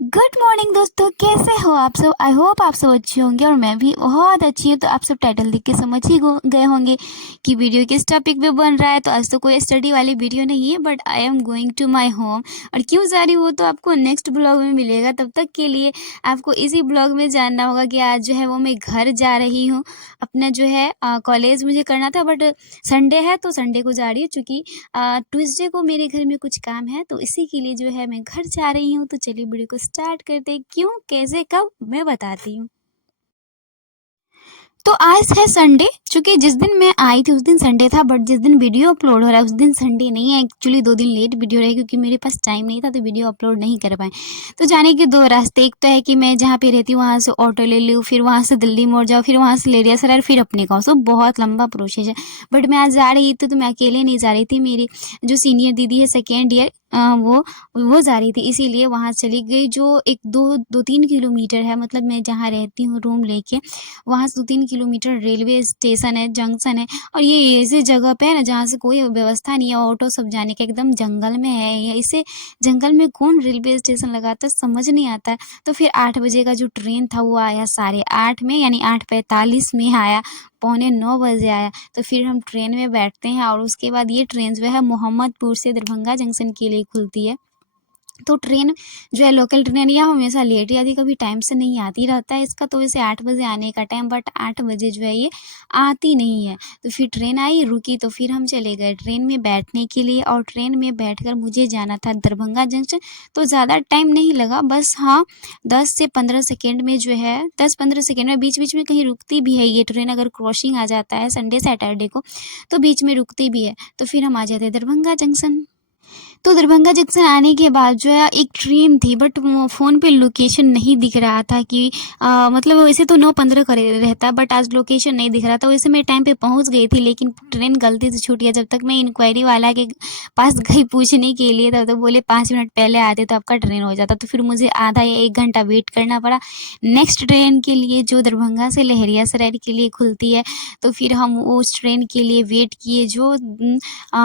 Good morning दोस्तों, कैसे हो आप सब। आई होप आप सब अच्छे होंगे और मैं भी बहुत अच्छी हूँ। तो आप सब टाइटल देख के समझ ही गए होंगे कि वीडियो किस टॉपिक पे बन रहा है। तो आज तो कोई स्टडी वाली वीडियो नहीं है, but I am going to my home. और क्यों जा रही हूँ वो तो आपको नेक्स्ट ब्लॉग में मिलेगा। तब तक के लिए आपको इसी ब्लॉग में जानना होगा कि आज जो है वो मैं घर जा रही हूँ। अपना जो है कॉलेज मुझे करना था, बट संडे है तो संडे को जा रही हूँ, चूँकि ट्यूसडे को मेरे घर में कुछ काम है, तो इसी के लिए जो है मैं घर जा रही हूँ। तो चलिए वीडियो को स्टार्ट करते हैं। क्यों, कैसे, कब, मैं बताती हूँ। तो आज है संडे। चूँकि जिस दिन मैं आई थी उस दिन संडे था, बट जिस दिन वीडियो अपलोड हो रहा है उस दिन संडे नहीं है। एक्चुअली 2 दिन लेट वीडियो रही, क्योंकि मेरे पास टाइम नहीं था तो वीडियो अपलोड नहीं कर पाए। तो जाने के 2 रास्ते, एक तो है कि मैं जहाँ पे रहती हूँ वहाँ से ऑटो ले लूँ, फिर वहाँ से दिल्ली मोड़ जाओ, फिर वहाँ से लेरिया-सराय, फिर अपने गाँव। सो बहुत लंबा प्रोसेस है। बट मैं आज जा रही थी तो मैं अकेले नहीं जा रही थी, मेरी जो सीनियर दीदी है सेकेंड ईयर वो जा रही थी, इसीलिए वहाँ चली गई। जो एक 2-3 किलोमीटर है, मतलब मैं जहाँ रहती हूँ रूम लेके, वहाँ से 2-3 किलोमीटर रेलवे स्टेशन है, जंक्शन है। और ये ऐसी जगह पे है ना जहाँ से कोई व्यवस्था नहीं है ऑटो सब जाने का, एकदम जंगल में है। ये इसे जंगल में कौन रेलवे स्टेशन लगाता है, समझ नहीं आता है। तो फिर 8 बजे का जो ट्रेन था वो आया 8:30 में, यानी 8:45 में आया, पौने 9 बजे आया। तो फिर हम ट्रेन में बैठते हैं और उसके बाद ये ट्रेन जो है मोहम्मदपुर से दरभंगा जंक्शन के लिए खुलती है। तो ट्रेन जो है लोकल ट्रेन यह हमेशा लेट ही आती, कभी टाइम से नहीं आती रहता है इसका। तो वैसे 8 बजे आने का टाइम, बट 8 बजे जो है ये आती नहीं है। तो फिर ट्रेन आई, रुकी, तो फिर हम चले गए ट्रेन में बैठने के लिए। और ट्रेन में बैठकर मुझे जाना था दरभंगा जंक्शन। तो ज़्यादा टाइम नहीं लगा, बस हाँ 10 से 15 सेकेंड में जो है, 10-15 सेकेंड में, बीच बीच में कहीं रुकती भी है ये ट्रेन। अगर क्रॉसिंग आ जाता है संडे सैटरडे को तो बीच में रुकती भी है। तो फिर हम आ जाते हैं दरभंगा जंक्शन। तो दरभंगा जंक्शन आने के बाद जो है एक ट्रेन थी, बट वो फ़ोन पे लोकेशन नहीं दिख रहा था कि मतलब वैसे तो 9:15 का रहता है, बट आज लोकेशन नहीं दिख रहा था। वैसे मैं टाइम पे पहुंच गई थी, लेकिन ट्रेन गलती से छूट गया। जब तक मैं इंक्वायरी वाला के पास गई पूछने के लिए, तब तो बोले 5 मिनट पहले आते तो आपका ट्रेन हो जाता। तो फिर मुझे आधा या 1 घंटा वेट करना पड़ा नेक्स्ट ट्रेन के लिए, जो दरभंगा से लहेरियासराय के लिए खुलती है। तो फिर हम उस ट्रेन के लिए वेट किए जो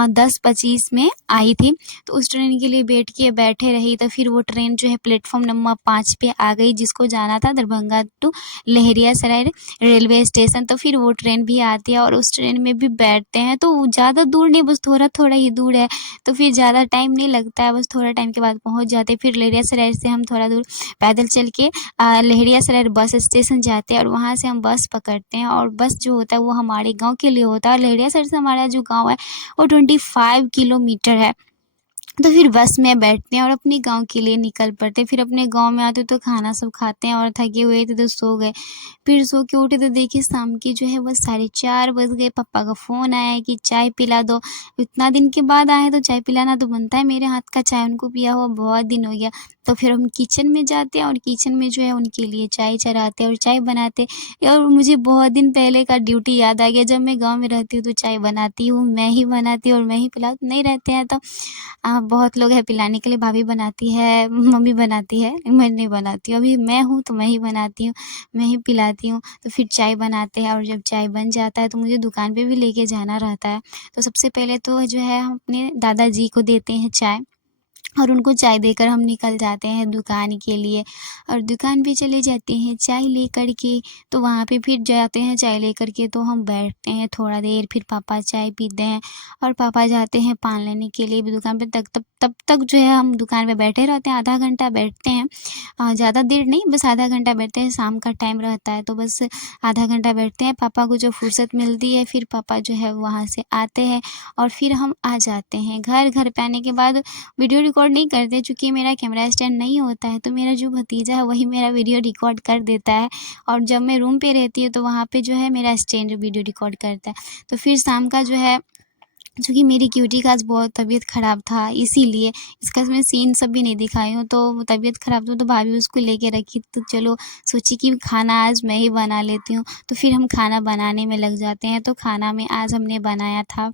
10:25 में आई थी। तो उस ट्रेन के लिए वेट किए, बैठे रही। तो फिर वो ट्रेन जो है प्लेटफॉर्म नंबर 5 पे आ गई, जिसको जाना था Darbhanga to Laheriasarai railway station. तो फिर वो ट्रेन भी आती है और उस ट्रेन में भी बैठते हैं। तो ज़्यादा दूर नहीं, बस थोड़ा थोड़ा ही दूर है, तो फिर ज़्यादा टाइम नहीं लगता है, बस थोड़ा टाइम के बाद पहुँच जाते हैं। फिर लहेरियासराय से हम थोड़ा दूर पैदल चल के लहेरियासराय बस स्टेशन जाते हैं और वहाँ से हम बस पकड़ते हैं। और बस जो होता है वो हमारे गाँव के लिए होता है, और लहेरियासराय से हमारा जो गाँव है वो 25 किलोमीटर है। तो फिर बस में बैठते हैं और अपने गाँव के लिए निकल पड़ते हैं। फिर अपने गाँव में आते तो खाना सब खाते हैं, और थके हुए थे तो सो गए। फिर सो के उठे तो देखिए शाम के जो है बस 4:30 बज गए। पापा का फ़ोन आया है कि चाय पिला दो। इतना दिन के बाद आए हैं तो चाय पिलाना तो बनता है, मेरे हाथ का चाय उनको पिया हुआ बहुत दिन हो गया। तो फिर हम किचन में जाते हैं और किचन में जो है उनके लिए चाय चढ़ाते हैं और चाय बनाते हैं। और मुझे बहुत दिन पहले का ड्यूटी याद आ गया, जब मैं गाँव में रहती हूँ तो चाय बनाती हूँ, मैं ही बनाती हूँ और मैं ही पिलाती, नहीं रहते हैं तो बहुत लोग हैं पिलाने के लिए, भाभी बनाती है, मम्मी बनाती है, मैं नहीं बनाती हूँ। अभी मैं हूँ तो मैं ही बनाती हूँ, मैं ही पिलाती हूँ। तो फिर चाय बनाते हैं और जब चाय बन जाता है तो मुझे दुकान पे भी लेके जाना रहता है। तो सबसे पहले तो जो है हम अपने दादाजी को देते हैं चाय, और उनको चाय देकर हम निकल जाते हैं दुकान के लिए। और दुकान पे चले जाते हैं चाय लेकर के। तो वहाँ पे फिर जाते हैं चाय लेकर के, तो हम बैठते हैं थोड़ा देर, फिर पापा चाय पीते हैं और पापा जाते हैं पान लेने के लिए भी दुकान पे। तब तक जो है हम दुकान पे बैठे रहते हैं, आधा घंटा बैठते हैं। ज़्यादा देर नहीं, बस आधा घंटा बैठते हैं, शाम का टाइम रहता है तो बस आधा घंटा बैठते हैं। पापा को जो फुर्सत मिलती है फिर पापा जो है वहाँ से आते हैं और फिर हम आ जाते हैं घर। घर पे आने के बाद वीडियो रिकॉर्ड नहीं करते, चूँकि मेरा कैमरा स्टैंड नहीं होता है, तो मेरा जो भतीजा है वही मेरा वीडियो रिकॉर्ड कर देता है। और जब मैं रूम पे रहती हूँ तो वहाँ पे जो है मेरा स्टैंड वीडियो रिकॉर्ड करता है। तो फिर शाम का जो है, चूँकि मेरी क्यूटी का आज बहुत तबीयत ख़राब था, इसीलिए इसका मैं सीन सब भी नहीं दिखाई हूँ। तो तबीयत ख़राब था तो भाभी उसको लेके रखी, तो चलो सोची कि खाना आज मैं ही बना लेती हूँ। तो फिर हम खाना बनाने में लग जाते हैं। तो खाना में आज हमने बनाया था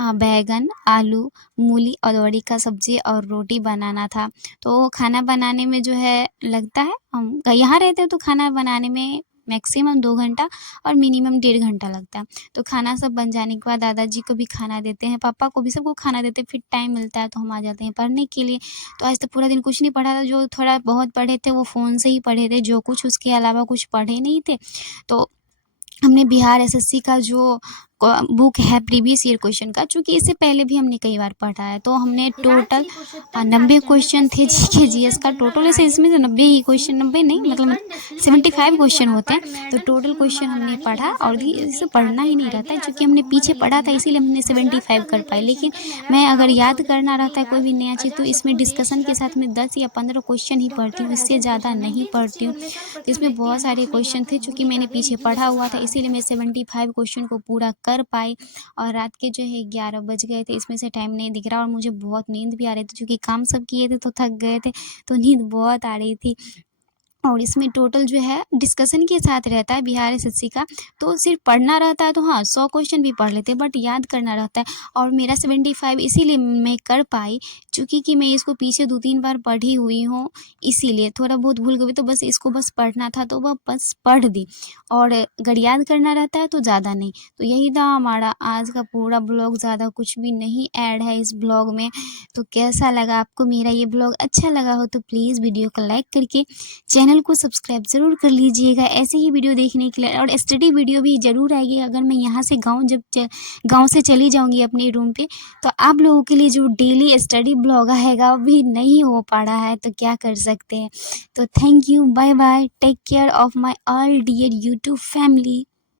बैंगन, आलू, मूली, अदौड़ी का सब्ज़ी और रोटी बनाना था। तो खाना बनाने में जो है लगता है, हम यहाँ रहते हैं तो खाना बनाने में मैक्सिमम 2 घंटा और मिनिमम 1.5 घंटा लगता है। तो खाना सब बन जाने के बाद दादाजी को भी खाना देते हैं, पापा को भी, सबको खाना देते हैं, फिर टाइम मिलता है तो हम आ जाते हैं पढ़ने के लिए। तो आज तो पूरा दिन कुछ नहीं पढ़ा था, जो थोड़ा बहुत पढ़े थे वो फ़ोन से ही पढ़े थे, जो कुछ उसके अलावा कुछ पढ़े नहीं थे। तो हमने बिहार एसएससी का जो बुक है प्रीवियस ईयर क्वेश्चन का, चूँकि इससे पहले भी हमने कई बार पढ़ा है, तो हमने टोटल 90 क्वेश्चन थे जीके जीएस का टोटल। वैसे इसमें तो 90 ही क्वेश्चन, 90 नहीं मतलब 75 क्वेश्चन होते हैं। तो टोटल क्वेश्चन हमने पढ़ा और इसे पढ़ना ही नहीं रहता है, चूँकि हमने पीछे पढ़ा था इसीलिए हमने 75 कर पाए। लेकिन मैं अगर याद करना रहता है कोई भी नया चीज़ तो इसमें डिस्कशन के साथ में 10 या 15 क्वेश्चन ही पढ़ती हूँ, इससे ज़्यादा नहीं पढ़ती हूँ। तो इसमें बहुत सारे क्वेश्चन थे, चूँकि मैंने पीछे पढ़ा हुआ था इसीलिए मैं 75 क्वेश्चन को पूरा कर पाई। और रात के जो है 11 बज गए थे, इसमें से टाइम नहीं दिख रहा और मुझे बहुत नींद भी आ रही थी, चूँकि काम सब किए थे तो थक गए थे, तो नींद बहुत आ रही थी। और इसमें टोटल जो है डिस्कशन के साथ रहता है बिहार एसएससी का, तो सिर्फ पढ़ना रहता है तो हाँ 100 क्वेश्चन भी पढ़ लेते हैं, बट याद करना रहता है। और मेरा 75 इसीलिए मैं कर पाई चूँकि कि मैं इसको पीछे 2-3 बार पढ़ी हुई हूँ, इसीलिए थोड़ा बहुत भूल गई तो बस इसको बस पढ़ना था तो वह बस पढ़ दी। और अगर याद करना रहता है तो ज़्यादा नहीं। तो यही था हमारा आज का पूरा ब्लॉग, ज़्यादा कुछ भी नहीं ऐड है इस ब्लॉग में। तो कैसा लगा आपको मेरा ये ब्लॉग? अच्छा लगा हो तो प्लीज़ वीडियो को लाइक करके चैनल को सब्सक्राइब ज़रूर कर लीजिएगा ऐसे ही वीडियो देखने के लिए। और स्टडी वीडियो भी ज़रूर आएगी अगर मैं यहाँ से गाँव से चली जाऊँगी अपने रूम पे, तो आप लोगों के लिए जो डेली स्टडी ब्लॉग आएगा वो भी नहीं हो पा रहा है, तो क्या कर सकते हैं। तो thank you, bye bye, take care of my all dear YouTube family.